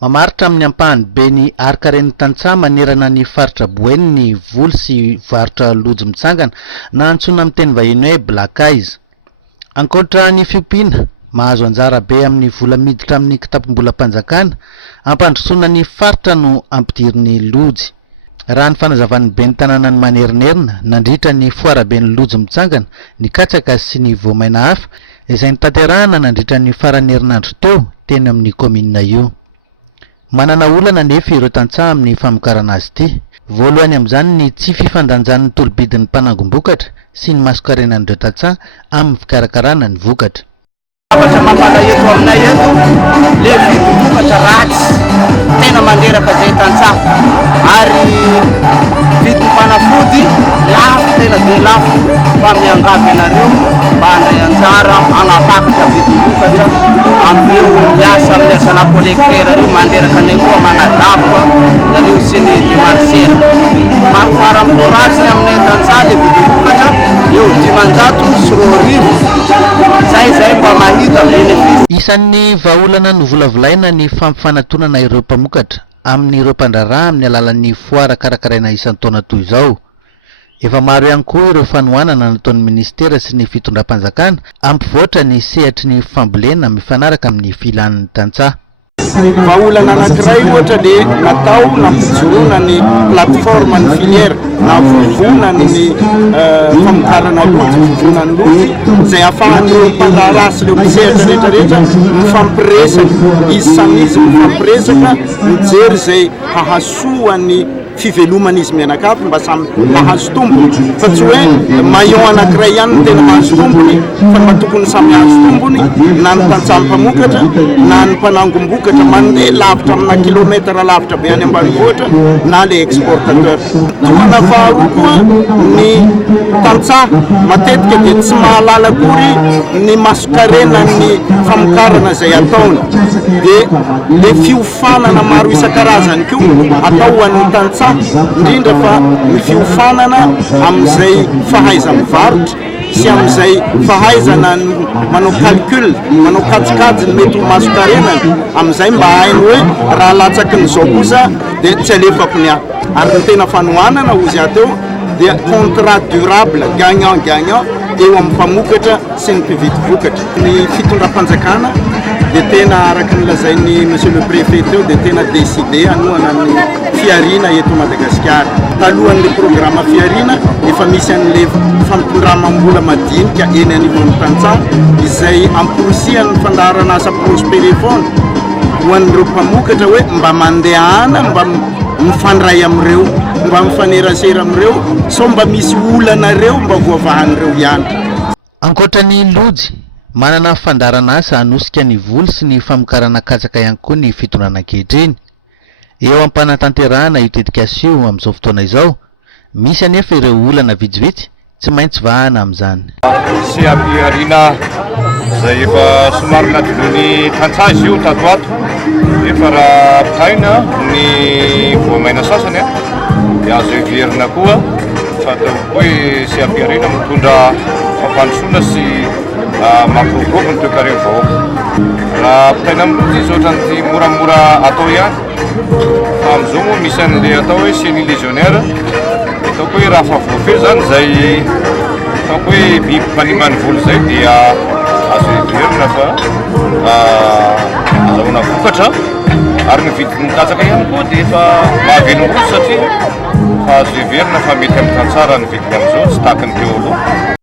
Mamaritra amin'ny ampahany be ny arikaren'ny tantsaha manerana ny faritra Boeny ny voly sy varotra lojo mitsangana na antsoina amin'ny teny vahiny hoe Black Eyes. Ankoatra ny fiompiana mahazo anjara be amin'ny vola miditra amin'ny kitapom-bola mpanjakana, ampandrosoana ny faritra no ampidiriny lojy. Raha ny fanazavan'ny be ny tanàna ny manerinerina nandritra ny foaraben'ny lojo mitsangana, ny katsaka sy ny voamaina hafa izay nitanterahana nandritra ny farany herinandro teo teny amin'ny kominina io. Manana olana nefa ireo tantsaha amin'ny famokarana azy ity. Voalohany amin'izany ny tsy fifandanjan'ny tolobidin'ny mpanangom-bokatra sy ny masokarenan'ireo tantsaha amin'ny fikarakarana ny vokatra. Zavatra mampalahelo aminay eto le vidin-vokatra ratsy tena manderaka zay tantsaha ary vidim-panafody lafo tena be lafo fa miangavy anareo mba handray anjara anapakatra vidin-vokatra amin'io miasa amin'ny asana collecteur io manderaka anay koa manadaboka zareo sy ny démarcheur. Mafara amin'io ratsy aminay tantsaha le vidin-vokatra eo 500 zay mba mahita benefice. Isan'ny vahaolana no volavolaina ny fampifanantonana ireo mpamokatra amin'ireo mpandraraha amin'ny alalan'ny foara karakaraina isan-taona toy izao. Efa maro ihany koa ireo fanohanana nataon'ny ministera sy ny fitondram-panjakana ampivoatra ny sehatry ny fambolena mifanaraka amin'ny filan'ny tantsaha. Vahaolana anankiray ohatra le natao nampijoroana ny plateforme ny filière na vovona ny famokarana lojo, vovona ny lojo izay ahafahan'ireo mpandraraha sy ireo mpisehatra rehetrarehetra mifampiresaka, izy samy izy mifampiresaka mijery izay hahasoany fivelomana izy mianakavy mba samy mahazo tombony, fa tsy hoe maillon anankiray ihany no tena mahazo tombony fa mba tokony samy hazo tombony na ny tantsaha mpamokatra na ny mpanangom-bokatra mandeha lavitra amina kilometatra lavitra be any ambanivohitra na le exportateur. Toana faharoa koa ny tantsaha matetika dia tsy mahalala akory ny masokarena ny famokarana izay ataony, dia le fiofanana maro isan-karazany koa atao an'ny tantsaha indrindra fa ny fiofanana amin'izay fahaiza mivarotra sy amin'izay fahaizana manao calcul, manao kajikajy ny mety ho masokarenany, amin'izay mba hainy hoe raha latsaky n'izao kosa dia tsy alefako ny ahy. Ary ny tena fanohanana ozy ateo dia contrat durable gagnant gagnant eo amin'ny mpamokatra sy ny mpividy vokatra. Ny fitondram-panjakana dia tena araka nylazain'ny monsieur le préfet teo dia tena décidé hanohana ny fiarina eto Madagasikara. Talohan'le programme fiarina efa misy an'le fampitondramam-bola madinika eny anivon'ny tantsaha izay amporosihan'ny fandaharana asa prospéré foana ho an'ireo mpamokatra hoe mba mandehana, mba mifandray amin'ireo, mba mifanerasera amin'ireo, so mba misy olanareo mba voavahan'ireo ihany. Ankoatra ny lojy, manana fandarana asa hanosika ny voly sy ny famokarana katsaka ihany koa ny fitondrana ankehitriny. Eo am-panatanterahana education amin'izao fotoana izao, misy anefa ireo olana vitsivitsy tsy maintsy vahana amin'izany. Sy ampiarina izay efa somary natolon'ny tantsaha izy io tatoato, nefa raha ampitaina ny voamaina sasany dia azo heverina koa fa atao hoe sy ampiarina mitondra fampandrosoana sy mampiroborobo ny toe-karen'ny vahoaka. Raha ampitaina amin'ity izy ohatran'ity moramora atao ihany, fa amin'izao moa misy an'le atao hoe chenille légionnaire, ataoko hoe raha fa voafehy zany izay ataoko hoe biby mpanimany volo zay dia azo heverina fa azahoana vokatra, ary ny vidin'ny katsaka ihany koa dia efa mahavelom-bolo satria fa azo heverina fa mety amin'ny tantsaha ny vidiny amin'izao tsy tahaka ny teo aloha.